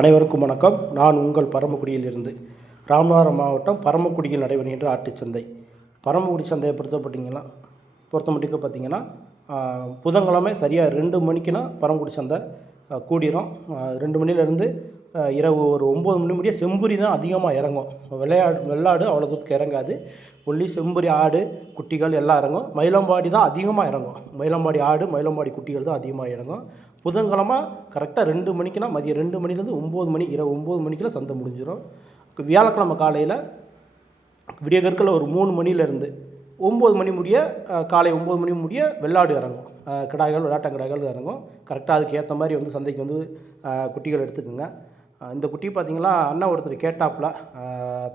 அனைவருக்கும் வணக்கம். நான் உங்கள் பரமக்குடியிலிருந்து. ராமநாதபுரம் மாவட்டம் பரமக்குடியில் நடைபெறுகின்ற ஆட்டுச்சந்தை. பரமக்குடி சந்தையை பொறுத்த மட்டும் பார்த்திங்கன்னா புதன்கிழமை சரியாக 2 மணிக்குனா பரமக்குடி சந்தை கூடிரும். 2 மணிலேருந்து இரவு ஒரு 9 மணி முடிய செம்புரி தான் அதிகமாக இறங்கும். வெள்ளாடு அவ்வளோ தூரத்துக்கு இறங்காது. ஒன்லி செம்புரி ஆடு குட்டிகள் எல்லாம் இறங்கும். மயிலம்பாடி தான் அதிகமாக இறங்கும். மயிலம்பாடி ஆடு மயிலம்பாடி குட்டிகள் தான் அதிகமாக இறங்கும். புதன்கிழமை கரெக்டாக 2 மணிக்குனா மதியம் 2 மணிலேருந்து 9 மணி இரவு 9 மணிக்கெல்லாம் சந்தை முடிஞ்சிடும். வியாழக்கிழமை காலையில் விடிய கற்களில் ஒரு 3 மணிலேருந்து 9 மணி முடிய காலை 9 மணி முடிய வெள்ளாடு இறங்கும். கிடாய்கள் விளாட்டங்கிடாய்கள் இறங்கும். கரெக்டாக அதுக்கு ஏற்ற மாதிரி வந்து சந்தைக்கு வந்து குட்டிகள் எடுத்துக்கோங்க. இந்த குட்டி பார்த்திங்கன்னா அண்ணன் ஒருத்தர் கேட்டாப்புல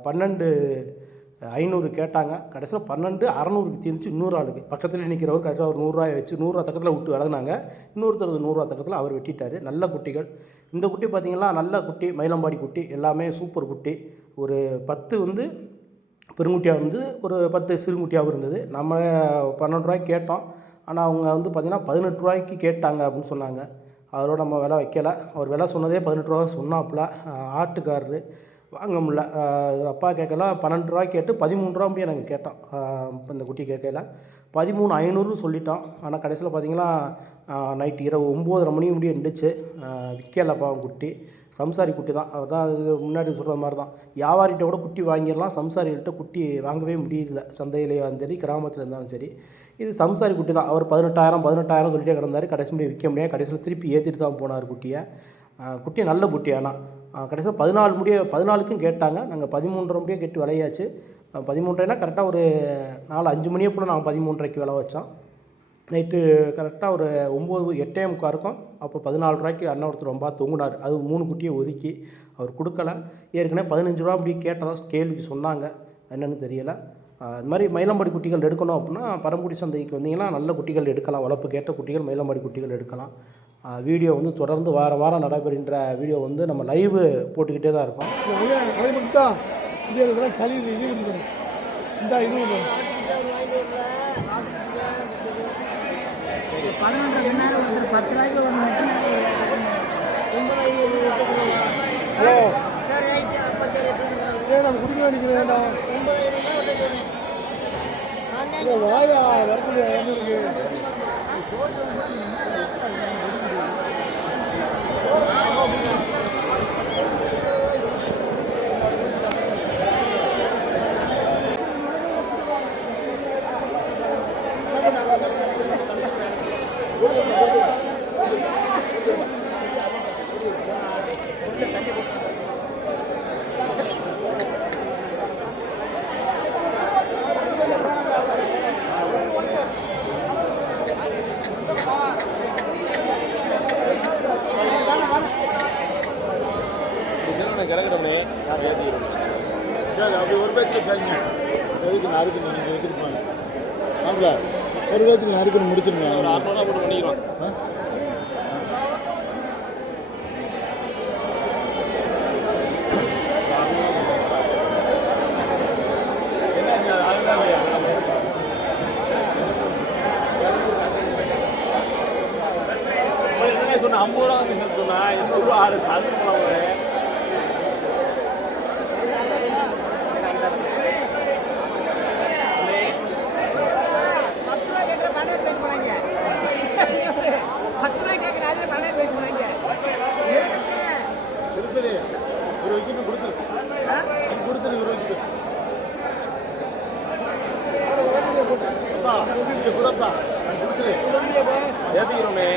12,500 கேட்டாங்க. கடைசியில் 12,600க்கு தீர்ந்துச்சு. இன்னொரு ஆளுக்கு பக்கத்தில் நிற்கிறவர் கடைசியாக ஒரு 100 வச்சு 100 தக்கத்தில் விட்டு விலகுனாங்க. இன்னொருத்தர் 100 தக்கத்தில் அவர் வெட்டிட்டார். நல்ல குட்டிகள். இந்த குட்டி பார்த்திங்கன்னா நல்ல குட்டி, மயிலம்பாடி குட்டி, எல்லாமே சூப்பர் குட்டி. ஒரு 10 வந்து பெருங்குட்டியாக இருந்தது, ஒரு 10 சிறுங்குட்டியாகவும் இருந்தது. நம்ம 12 ரூபாய்க்கு கேட்டோம். ஆனால் அவங்க வந்து பார்த்திங்கன்னா 18 ரூபாய்க்கு கேட்டாங்க அப்படின்னு சொன்னாங்க. அதோட நம்ம விலை வைக்கலை. அவர் விலை சொன்னதே 18 ரூபா சொன்னாப்புல. ஆட்டுக்காரரு வாங்க முடியல. அப்பா கேட்கல 12 ரூபாய்க்கு கேட்டு 13 ரூபா முடிய நாங்கள் கேட்டோம். இப்போ இந்த குட்டி கேட்கல 13,500 சொல்லிட்டோம். ஆனால் கடைசியில் பார்த்திங்கன்னா நைட்டு இரவு 9:30 மணி முடிய இருந்துச்சு. விற்கலப்பா குட்டி. சம்சாரி குட்டி தான். அதான் இது முன்னாடி சொல்கிற மாதிரி தான். வியாபாரிகிட்ட கூட குட்டி வாங்கிடலாம், சம்சாரிகிட்ட குட்டி வாங்கவே முடியல. சந்தையிலேயே சரி கிராமத்தில் இருந்தாலும் சரி. இது சம்சாரி குட்டி தான். அவர் 18,000 சொல்லிட்டே கிடந்தார். கடைசி முடிய விற்க முடியாது. கடைசியில் திருப்பி ஏற்றிட்டு தான் போனார் குட்டியை. குட்டி நல்ல குட்டி. ஆனால் கடைசியில் 14க்கும் கேட்டாங்க. நாங்கள் 13:30 முடிய கேட்டு விலையாச்சு. 13:30னா கரெக்டாக ஒரு 4-5 மணியை போல் நாங்கள் 13:30க்கு விலை வச்சோம். நைட்டு கரெக்டாக ஒரு 8:45 இருக்கும். அப்போ 14 ரூபாய்க்கு அண்ணன் ஒருத்தர் ரொம்ப தொங்குனார். அது 3 குட்டியை ஒதுக்கி அவர் கொடுக்கல. ஏற்கனவே 15 ரூபா அப்படி கேட்டதாக கேள்வி சொன்னாங்க. என்னென்னு தெரியலை. இது மாதிரி மயிலம்பாடி குட்டிகள் எடுக்கணும் அப்படின்னா பரமக்குடி சந்தைக்கு வந்தீங்கன்னா நல்ல குட்டிகள் எடுக்கலாம். வளர்ப்பு கேட்ட குட்டிகள் மயிலம்பாடி குட்டிகள் எடுக்கலாம். வீடியோ வந்து தொடர்ந்து வாரம் நடைபெறுகின்ற வீடியோ வந்து நம்ம லைவு போட்டுக்கிட்டே தான் இருக்கோம். சரி, அப்படி ஒரு பேச்சில் பேசுங்க. எதுக்கு நறுக்கணும் நீங்கள் வச்சுருப்பாங்க. ஆமாம்ல, ஒரு பேச்சில் நறுக்கணும் முடிச்சிருங்க. ஒரு 600 போட்டு பண்ணிக்கிறோம். சொன்ன 50 ரூபா வந்து சொன்னா 800 ரூபா ஆறு அது திருப்பதி ஒரு விக்கெட்டு கொடுத்துரு ஒரு விக்கெட்டு கொடுப்பா கொடுத்துரு ஏற்றிக்கிறோமே.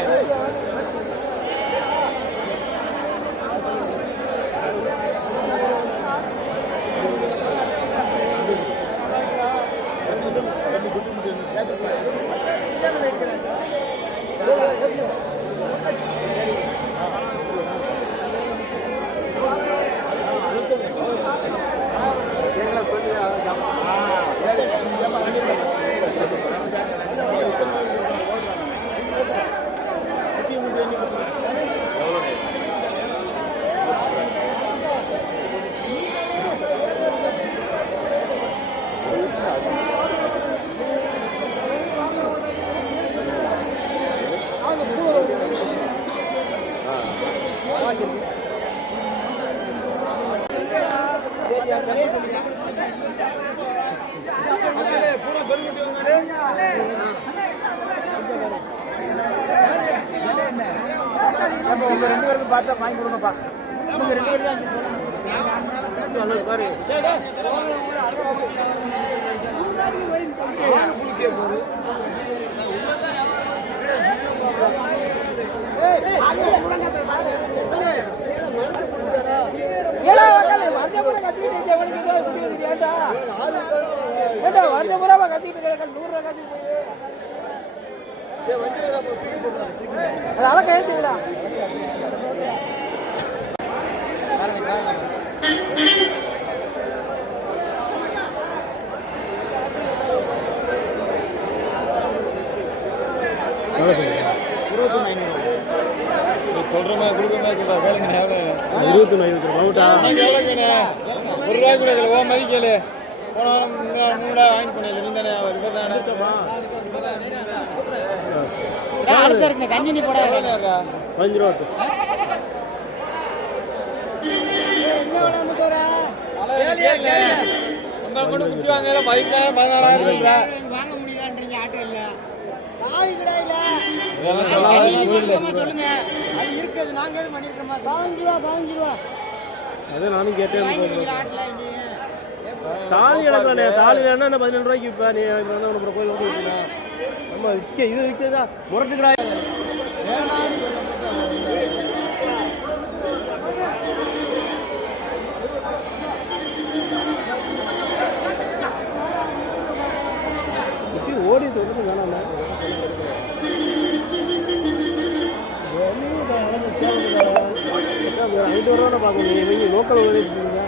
உங்க 2 பேருக்கும் பார்த்தா வாங்கி கொடுங்கப்பா. உங்க 2 பேரும் தான் பாரு. சொல்றமா கொடுக்குறமா வேலைங்க எவ்வளோ 25 ரூபாய்டா. ஒரு ரூபாய் கூட இல்லை. ஓ மதிக்கல போன வாரம் 3 ரூபா வாங்கி பண்ணல. நீ தானே இவர் தானே அடுத்த இருக்கு கஞ்சி நீ போட 5 ரூபா. மட்டும் குத்தி வாங்கல 14,000 வாங்க முடியலன்றீங்க ஆட்டோ இல்ல சொல்லுங்க. அது இருக்குது நாங்க எது பண்ணிருக்கோமா? 15 ரூபா அதே நானும் கேட்டேன். ஆட்டல இங்க தாலி இழந்தானே, தாலி இல்லைன்னா 17 ரூபாய்க்கு இப்போ நீ உனக்கு கோயில் விட்டுருக்கா நம்ம விற்க இது விற்கதா முரட்டுக்கடா. ஓடி சொல்றது வேணாம். 5 ரூபா பார்க்கணும். நீங்கள் லோக்கல் விளையாடுங்க.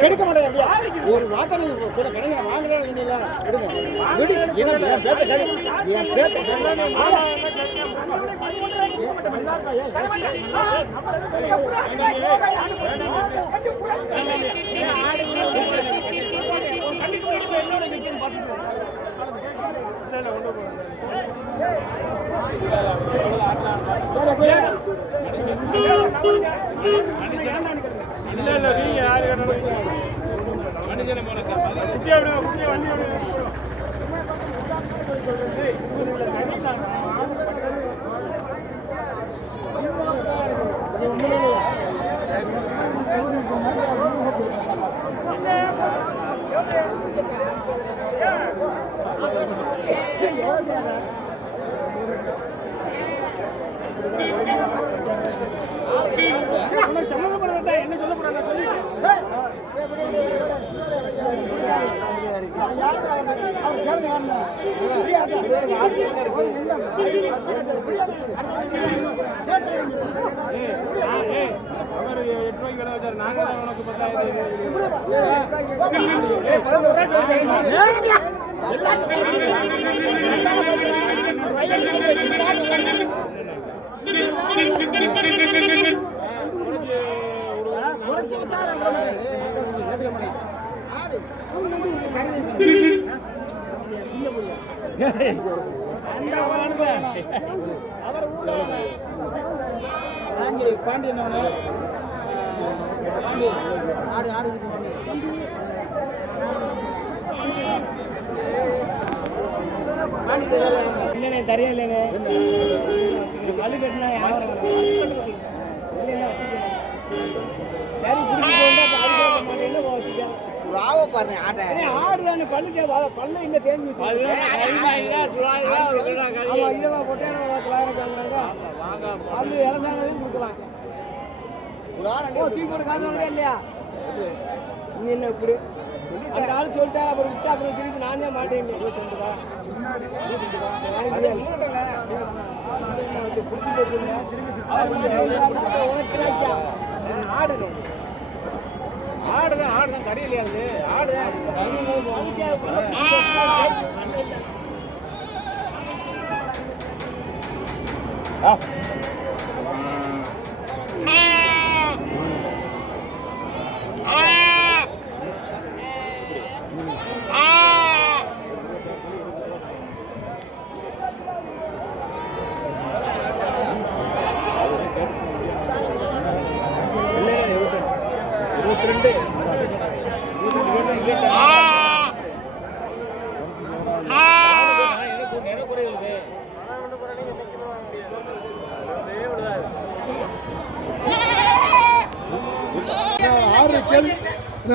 கெடுக்க மாட்டேன். ஒரு வார்த்தை கிடையாது. வாங்கலாம் இல்ல நீங்க யாரு மனுஷனை போல என்ன சொல்ல போறாங்க சொல்லி அவர் 8 ரூபாய்க்கு விலை வச்சாரு. நாங்க தான் உனக்கு 10,000 பாண்டியன் ஆடு ஆடு இல்லைண்ணே தரையா இல்லைங்க கல்லு கட்டினா யாரும் சரி பிடிச்சிட்டு வந்தா மாட்டேன்னு வச்சுக்கேன் ராவ பாருங்க ஆட்டை ஆடு தானே பல்லுக்கே பல்லு இங்க தேஞ்சு இதெல்லாம் போட்டே வாங்க பல்லு இலசானதையும் கொடுக்கலாம் தூக்கி போட்டு காசு வாங்க இல்லையா நீ என்ன இப்படி அந்த ஆள் சொல்லிட்டாரு அப்புறம் விட்டு அப்புறம் திருப்பி நான் தான் மாட்டேன் 22 ரூபா ஆடுதான் ஆடுதான் கடையிலையா அது ஆடுதான்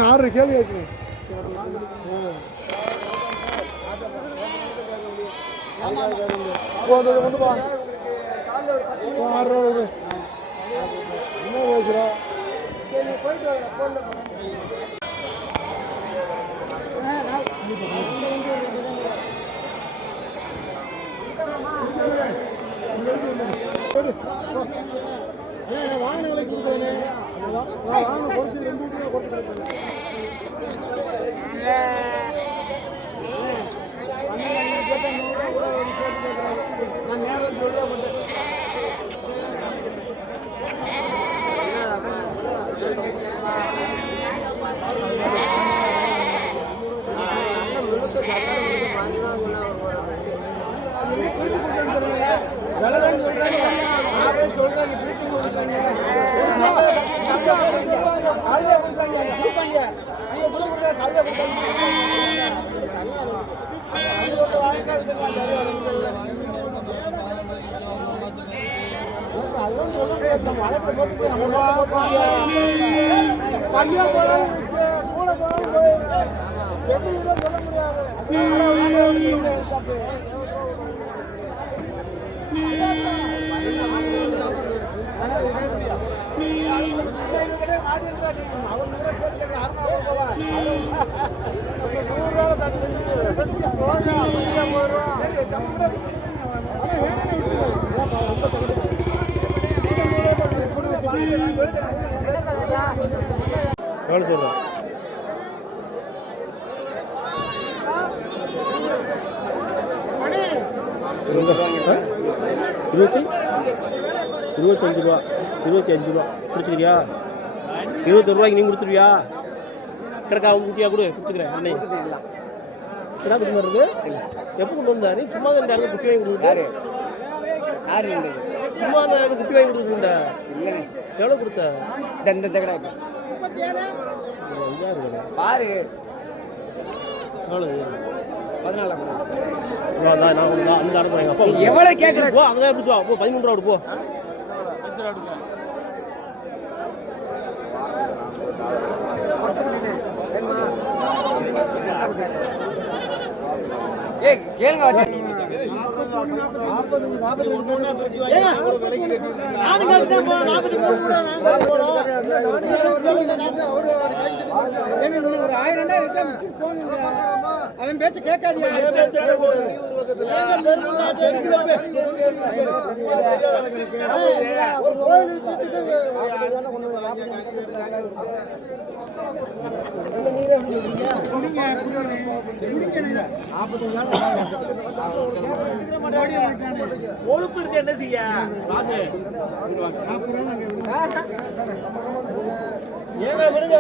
ஆறு கேள்வி கேட்கணும் கொண்டு பா 6 ரூபா என்ன பேசுறா வாங்கின விலைக்கு கொடுக்குறேனே வாங்க குறைச்சி 2 ரூபா குறைச்சி நான் நேரம் சொல்ல விலைதான் சொல்றாங்க ஆவரேஜ் சொல்றாங்க திருச்சி கொடுக்குறாங்க காலையில கொடுக்குறாங்க கொடுப்பாங்க நீங்க முதல் கொடுத்தா காலையில அதெல்லாம் சொல்ல முடியாது நம்ம வளர்க்குற போட்டுக்கு நம்ம பையன் கூட சொல்ல முடியாது தப்பு எவ்வளோ சொல்கிறேன் இருபத்தஞ்சு ரூபா 25 ரூபா பிடிச்சிக்கிறியா 21 ரூபாய்க்கு நீ கொடுத்துருவியா கிடக்கா அவங்க குட்டியா கொடு கொடுத்துக்கிறேன் அண்ணே கிடா குட்டி மாதிரி இருக்கு எப்போ கொண்டு வந்தா நீ சும்மா தான் யாரும் குட்டி வாங்கி கொடுத்துரு சும்மா நான் குட்டி வாங்கி கொடுத்துருந்தா எவ்வளோ கொடுத்த இந்த கடை பாரு எவ்வளோ 14 நான் அந்த அனுப்புறேன் எங்கள் அப்பா எவ்வளவு கேட்குறேன் போ அங்கே எப்படி போ 13 ரூபா போ கேளுங்க அவன் பேச்ச கேட்காதியா ஒரு கோயில் பொறுப்பு இருக்கு என்ன செய்ய ஏங்க விடுங்க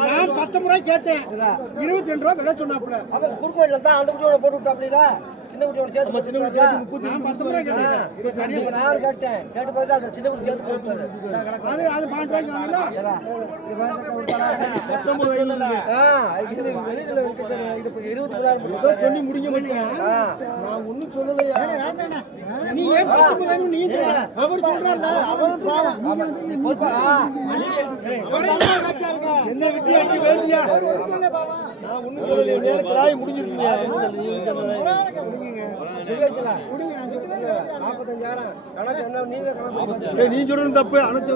நான் 10 முறை கேட்டேன் 22 ரூபா விலை சொன்னாப்புல அப்ப குறுக்கு வழியில தான் அந்த குட்டியோட போட்டு விட்டாப்ல சின்ன குட்டியோட சேர்த்து சின்ன குட்டி நான் 10 ரூபாய் கேட்டேன் இது தனியா நான் கேட்டேன் கேட்டு பார்த்தா அந்த சின்ன குட்டி சேர்த்து சொல்றாரு அது 5 ரூபாய்க்கு வாங்கினா இது வெளியில இது 20000 சொல்லி முடிங்க மாட்டீங்க நான் ஒண்ணும் சொல்லலையா நீ ஏன் 10 ரூபாய் நீ அவர் சொல்றாருல அவன் பாவம் என்ன விட்டு அடி வேலையா நான் ஒண்ணும் சொல்லலையா நேர கிராய் முடிஞ்சிருக்கீங்க நீ சொல்றது தப்பு அனைத்து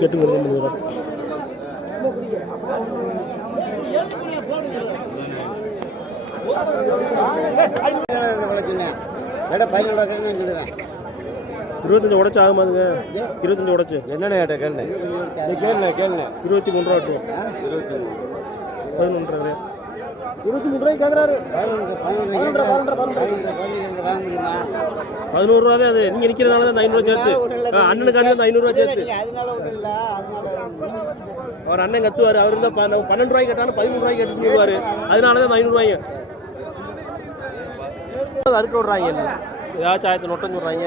கேட்டு சொல்லுவேன் 25 உடச்சு ஆகுமாதுங்க 25 உடச்சு என்னென்ன கேட்ட கேள்வி கேள்வி 23 ரூபா ஆட்டும் 11 ரூபா 23 ரூபாய்க்கு கேட்கறாரு 11 ரூபா தான் அது நீங்க நிக்கிறதுனால தான் 500 ரூபா சேர்த்து அண்ணனுக்காண்டி தான் 500 ரூபா சேர்த்து அவர் அண்ணன் கத்துவாரு அவர் இருந்தா 12 ரூபாய்க்கு கேட்டாலும் 13 ரூபாய்க்கு கேட்டு சொல்லுவாரு அதனால தான் 500 ரூபாய்க்கு அதுக்கு விடுறாங்க ஏதாச்சும் 1000 நொட்டம் சொல்றாங்க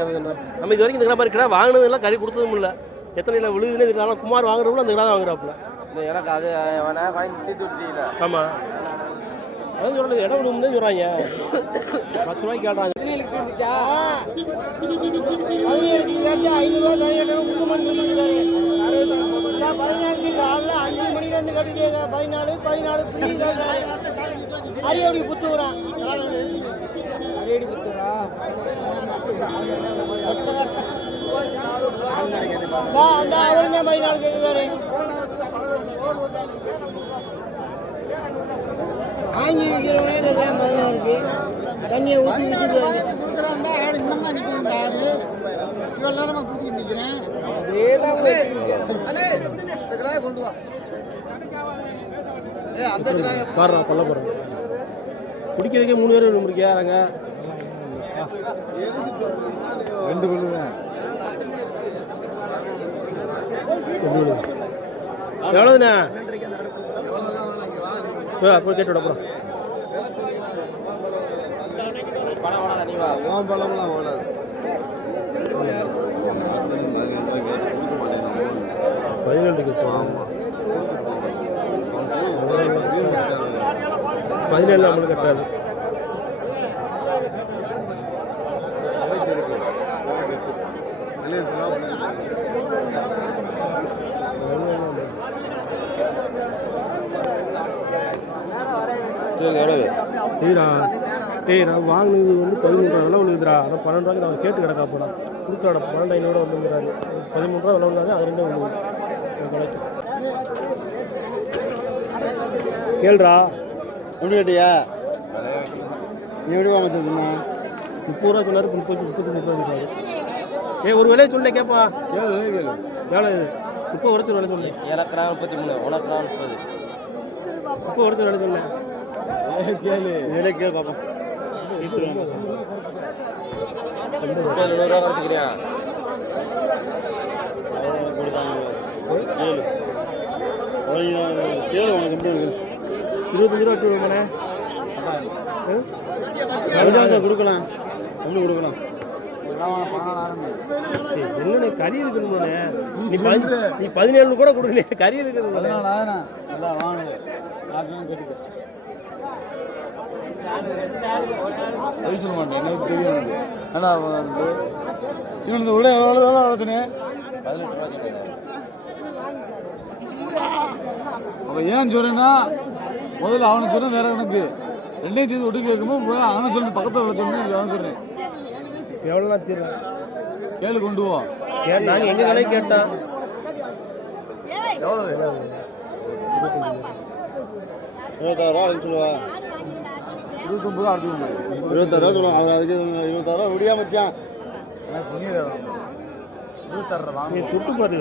நம்ம இது வரைக்கும் இந்த மாதிரி கடை வாங்கினதுலாம் கறி கொடுத்ததும் இல்லை எத்தனை இல்லை விழுதுனே தெரியல குமார் வாங்குறப்பல அந்த கடை தான் வாங்குறாப்புல எனக்கு அது வாங்கி தீர்த்து விட்டுட்டீங்களா ஆமா அதான் சொல்றது இடம் விடும்னு சொல்றாங்க 10 ரூபாய்க்கு கேட்டாங்க 5 மணி 2 கட்டிட்டு 14 அரியடி புத்தூரா அரியடி புத்தூரா அந்த அவருங்க 14 கேட்கிறாரு ஆங்கி விற்கிறவனே கேட்குறான் 16 தண்ணியை ஊற்றி கொடுக்குறாங்க ஆடு இன்னமா நிற்குது இந்த ஆடு இவ்வளோ நேரமாக குடிச்சிட்டு நிற்கிறேன் கொண்டு வா பாடுறா கொல்ல போகிறோம் குடிக்கிறதுக்கே 3 பேர் விரும்புறிக்காங்க 2 கொள்ளுவேன் எவ்வளோதுண்ணா அப்புறம் கேட்டு விட அப்புறம் பணம் வேணாம் நீ வா உன் பழம்லாம் ஓடாது 17 கேட்டோம் 17 நம்மளுக்கு கட்டாது நான் வாங்கினது வந்து 11 ரூபா விலை விழுதுரா அதான் 12 ரூபாய்க்கு நான் கேட்டு கிடக்கா போடா கொடுத்தாட 12,500 வந்துங்கிறாரு 13 ரூபா விலை விழுந்தாங்க அது 2 விழுது கேள்றா ஒன்று கேட்டியா நீ எப்படி வாங்க சொல்லுமா 30 ரூபா சொன்னாரு 30 ஒரு விலையை சொல்ல கேட்பா எவ்வளோ இது 30 உடச்சு விலை சொல்லு எனக்கு 33 உனக்கு 30 30 உடச்சு விலை சொல்ல கேளு கேளு பாப்பா 100 ரூபா குறைச்சிக்கிறியா கேளு கேளு உனக்கு 25 ரூபா விட்டுருவாங்கண்ணே கொடுக்கலாம் ஒன்று கொடுக்கலாம் என்னண்ணே கறி இருக்கணும்ண்ணே நீ 17 கூட கொடுக்கல கறி இருக்கணும் 14,000 நல்லா வாங்க கேட்டுக்க சொல்ல மாட்டேன் எனக்கு தெரியும் ஏன்னா இவனுக்கு உள்ள எவ்வளோ வேலை வளர்த்துனேன் 18 ரூபா கேட்டேன் அப்போ ஏன் சொல்றேன்னா முதல்ல அவனுக்கு சொன்ன வேற எனக்கு 2 தேதி ஒட்டு கேட்கும்போது அவனை சொல்லி பக்கத்தில் உள்ள சொன்னேன் அவன் சொல்றேன் எவ்வளோ தீர்றேன் கேளு கொண்டு போ நாங்கள் எங்கள் கடையை கேட்டேன் எவ்வளோ 26,000 அப்படின்னு சொல்லுவா 29 ரூபா அடுத்து 26,000 சொல்லுவாங்க அவர் அதுக்கு 26,000 ரூபா விடியா மச்சான் எனக்கு 26,000 நீ துட்டு பாரு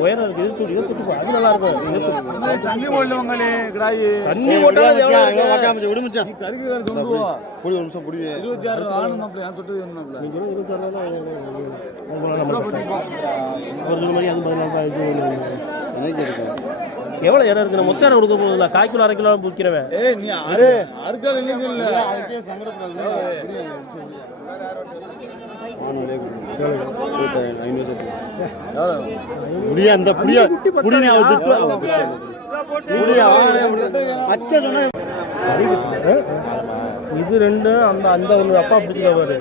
உயரம் இருக்கு. இது துட்டு, இதை துட்டு அது நல்லா இருக்கும். தண்ணி போடலவங்களே கிடாயி தண்ணி போட்டாலும் எவ்வளோ இருக்கு? விடுமிச்சான் கருக்கு வேறு சொல்லுவோம். புடி ஒரு நிமிஷம் புடி 26 ஆணும் மாப்பிள்ள ஏன் தொட்டது என்ன மாப்பிள்ள? நீங்க 26 ஒரு மாதிரி அது எனக்கு இருக்கும் எவ்வளோ இடம் இருக்கு? மொத்தம் இடம் கொடுக்க போகுதுல, 1/4 கிலோ 1/2 கிலோ விற்கிறவன். ஏய் நீ அறுக்காத இல்லைன்னு இல்லை. அதுக்கே சங்கடப்படாது புடியா அந்த புடியா புடினே அவ திட்டு புடியா அச்சா சொன்னா இது 2 அந்த அந்த ஒன்று அப்பா பிடிச்சிருக்காரு.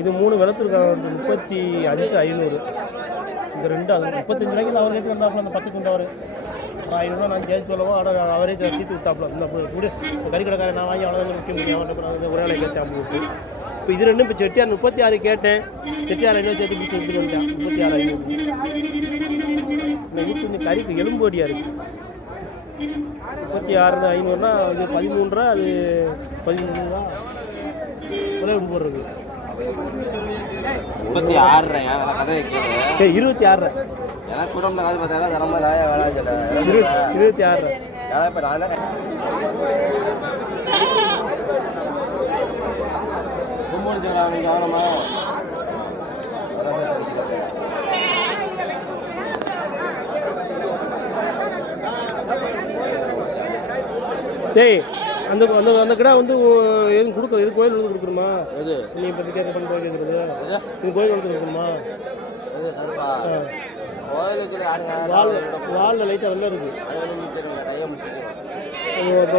இது 3 வெளுத்துருக்காங்க. 35,500. இந்த 2 அது 35 ரூபாய்க்கு அவர் கேட்டு வந்தாப்புல. அந்த 10 துண்டவர் 500 நான் சேர்த்து சொல்லவும் அவரே தீட்டு விட்டாப்புல. இந்த கூட கறிக்கடைக்காரன் நான் வாங்கி அவ்வளோ விற்க முடியும். அவர்கிட்ட ஒரு நாளைக்கு கேட்டு ஐம்பது விட்டு. இப்போ இது 2 இப்போ செட்டியார் 36 கேட்டேன். செட்டியார் என்ன சேர்த்து பிடிச்சி விட்டு வந்துட்டேன். 36,500. இந்த வீட்டு இந்த கறிக்கு எலும்பு வடியாக இருக்குது. 36,500னா அது 13 ரூபா. அது 13 ரூபா ஒரே போடுறது. 36 கதை சரி 26 எனக்கு குடும்பம் காசு பார்த்தாலும் தரமா வேலை 26 இப்போ நான் தான் கும்பிடுச்சு கவனமா டேய் அந்த அந்த அந்த கடை வந்து எதுவும் கொடுக்குறது? இது கோயில் வந்து கொடுக்கணுமா? எது நீ இப்போ கேட்க பண்ணி கோயில் கேட்குறது இது கோயில் வந்து கொடுக்கணுமா? கோயிலுக்கு வாலில் லைட்டாக வெள்ளம் இருக்குது. கையை முடிச்சு இப்போ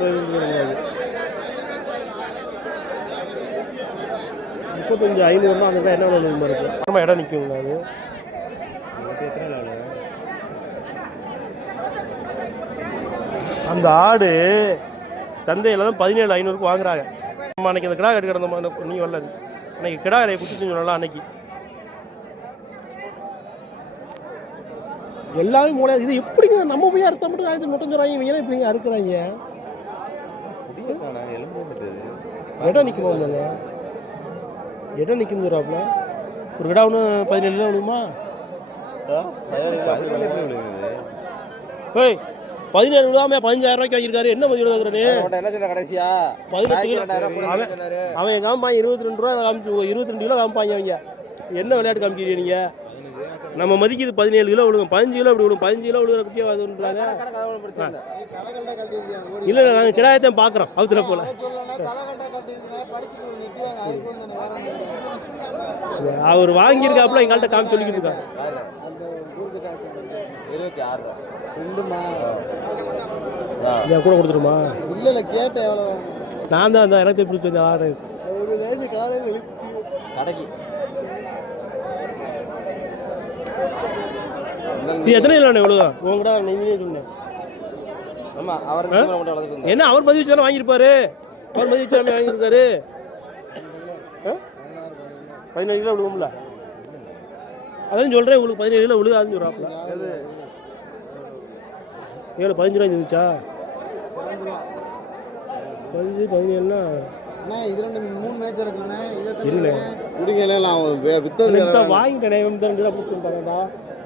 கோயில் கிடையாது. 35,500 அந்த கடை என்ன வேலை இருக்குது? நம்ம இடம் நிற்குங்களா? அது அந்த ஆடு சந்தையில் தான் 17,500 வாங்குறாங்க. நம்ம அன்றைக்கி அந்த கிடா கட்டி கிடந்தோம். நீ வரல அன்றைக்கி கிடா கடையை குடிச்சு சொல்லலாம். அன்னைக்கு எல்லாமே மூளை. இது எப்படிங்க நம்ம போய் அறுத்த மட்டும் ஆயிரத்தி முட்டஞ்சுறாங்க. இவங்க ஏன்னா இப்படிங்க அறுக்கிறாங்க? இடம் நிற்குமா? வந்தாங்க இடம் நிற்குறாப்புல. ஒரு கிடா ஒன்று 17 விழுகுமா? ஏய் 17 விழுகாம 15,000 ரூபாய்க்கு வாங்கியிருக்காரு. என்ன மதியம் எழுதுறே? என்ன சொன்ன கடைசியா 18 அவன் காமிப்பாங்க 22 ரூபா காமிச்சு 22 கிலோ காமிப்பாங்க. அவங்க என்ன விளையாட்டு காமிக்கிறீங்க நீங்க? நம்ம மதிக்குது 17 கிலோ விழுகும். 15 கிலோ இப்படி விழுகும். 15 கிலோ விழுகிற குட்டியாக அதுன்றாங்க. இல்லை இல்லை நாங்கள் கிடாயத்தையும் பார்க்குறோம். அவுத்துல போல அவர் வாங்கியிருக்காப்புல எங்கள்கிட்ட காமி சொல்லிக்கிட்டு இருக்காங்க. 26 இதை கூட கொடுத்துருமா? இல்ல இல்ல கேட்டேன் எவ்வளவு நான் தான் அந்த எனக்கு பிடிச்சி வந்தேன் ஆடு. காலையில் எழுப்பிச்சு கடைக்கு நீ எத்தனை கிலோ எவ்வளோ உங்கடா நீங்களே சொன்னேன். ஆமா அவர் மட்டும் வளர்த்துட்டு என்ன அவர் மதிய வச்சு தானே வாங்கியிருப்பாரு. அவர் மதிய வச்சு வாங்கியிருக்காரு. 17 கிலோ விழுகும்ல. அதான் சொல்கிறேன் உங்களுக்கு 17 கிலோ விழுகாதுன்னு சொல்கிறாப்புல. 15 ரூபாய் இருந்துச்சா? 15 17னா இது 3 மேட்ச் இருக்குண்ணே. இல்லை குடிங்கண்ணே நான் வித்தது வாங்கிட்டேனே. அப்படி சொல்லிட்டாங்கடா.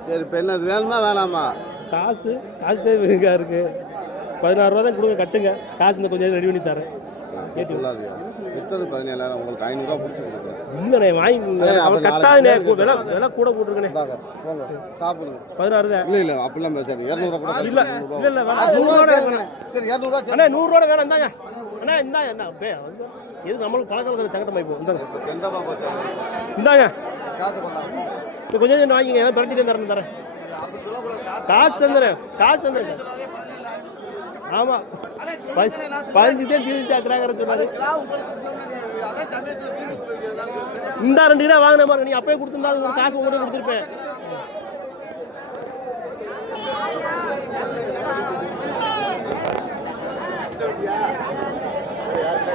சரி இப்போ என்ன வேணுமா வேணாமா? காசு தான் இருக்கா இருக்கு. 16 ரூபா தான் கொடுங்க கட்டுங்க. காசு இந்த கொஞ்சம் ரெடி பண்ணி தரேன். கேட்டு இல்லாதயா வித்தது 17,000 உங்களுக்கு 500 ரூபா பிடிச்சி கொடுக்குறேன். இல்லைண்ணே வாங்கி அவர் கட்டாதுண்ணே. விலை கூட போட்டுருக்கண்ணே. போங்க சாப்பிடுங்க. 16 தான். இல்லை இல்லை அப்படிலாம் பேசாது. 200 ரூபா கூட இல்லை இல்லை வேணாம். 100 ரூபா சரி 200 ரூபா அண்ணா 100 ரூபா வேணாம். இந்தாங்க அண்ணா இந்தாங்க. என்ன எது நம்மளுக்கு பழக்கம் சங்கட்டமாக இப்போ இந்தாங்க இந்தாங்க காசு கொண்டாங்க. இப்போ கொஞ்சம் வாங்கிங்க. ஏன்னா பிரட்டி தான் தரேன். காசு தந்துடுறேன். காசு தந்துடுறேன். ஆமாம் 15 தான் தீர்ச்சாக்குறாங்க சொன்னாரு. இந்த 2 கிலோ வாங்கின பாருங்க. நீ அப்பயே கொடுத்துருந்தா ஒரு காசு உங்கள்கிட்ட கொடுத்துருப்பேன். யாருக்கா